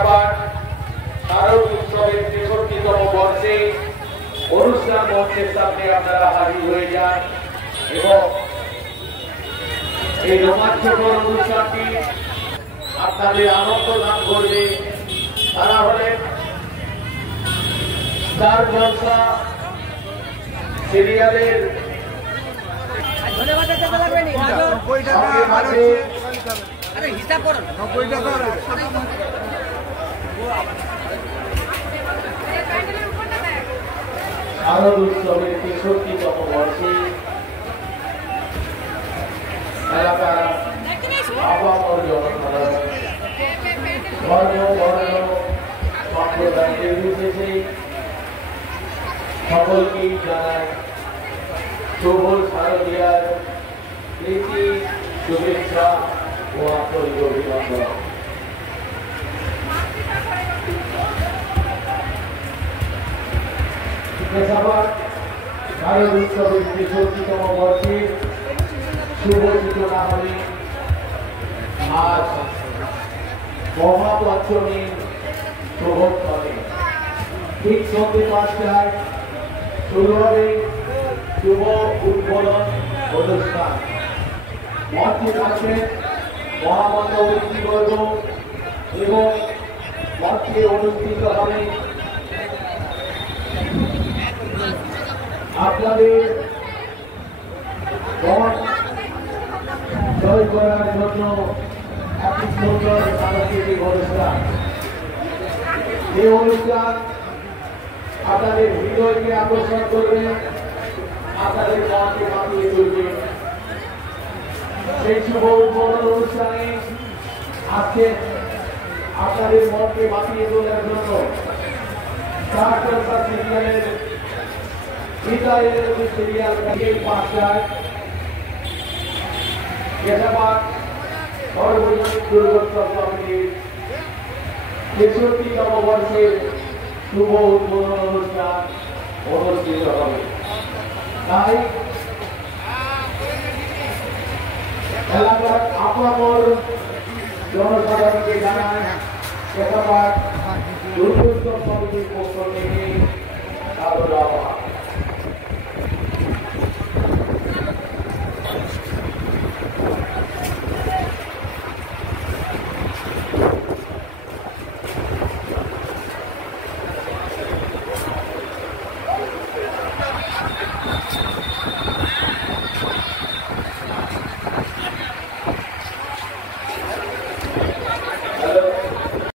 আবার শারদ উৎসবের ৬৩তম বর্ষে অনুষ্ঠান মঞ্চের সামনে আপনারা হাজির হয়ে যান এবং এই রোমাঞ্চকর অনুষ্ঠানটি আপনাদের আনন্দ দান করবে। তারা হলেন স্টার জলসা সিরিয়ালের শারদ উৎসবের ৬৩তম বর্ষে এলাকার আবহাওয়ার জনসাধারণ ধর্ম বর্ণ সম্প্রদায় নির্বিশেষে সকলকেই জানায় শুভ শারদীয়ার প্রীতি শুভেচ্ছা ও আন্তরিক অভিনন্দন। শারদ উৎসবের ৬৩তম বর্ষের শুভ সূচনা হবে আজ মহাপঞ্চমীর শুভক্ষণে। ঠিক সন্ধ্যে ৫টায় শুরু হবে শুভ উদ্বোধন অনুষ্ঠান। মঞ্চে থাকবেন মহামান্য অতিথিবর্গ এবং মঞ্চে অনুষ্ঠিত হবে আপনাদের মন জয় করার জন্য একটি সুন্দর সাংস্কৃতিক অনুষ্ঠান। এই অনুষ্ঠান আপনাদের হৃদয়কে আকর্ষণ করবে, আপনাদের মনকে মাতিয়ে তুলবে। সেই শুভ উদ্বোধন অনুষ্ঠানে আজকে আপনাদের মনকে মাতিয়ে তোলার জন্য স্টার জলসা সিরিয়ালের বিদায়ের সিরিয়াল থেকে ৫টায় গেসাবাদ সর্বজনীন দুর্গোৎসব কমিটির ৬৩তম বর্ষের শুভ উদ্বোধন অনুষ্ঠান অনুষ্ঠিত হবে। তাই এলাকার আপামর জনসাধারণকে জানায় গেসাবাদ দুর্গোৎসব কমিটির পক্ষ থেকে সাদর আহ্বান।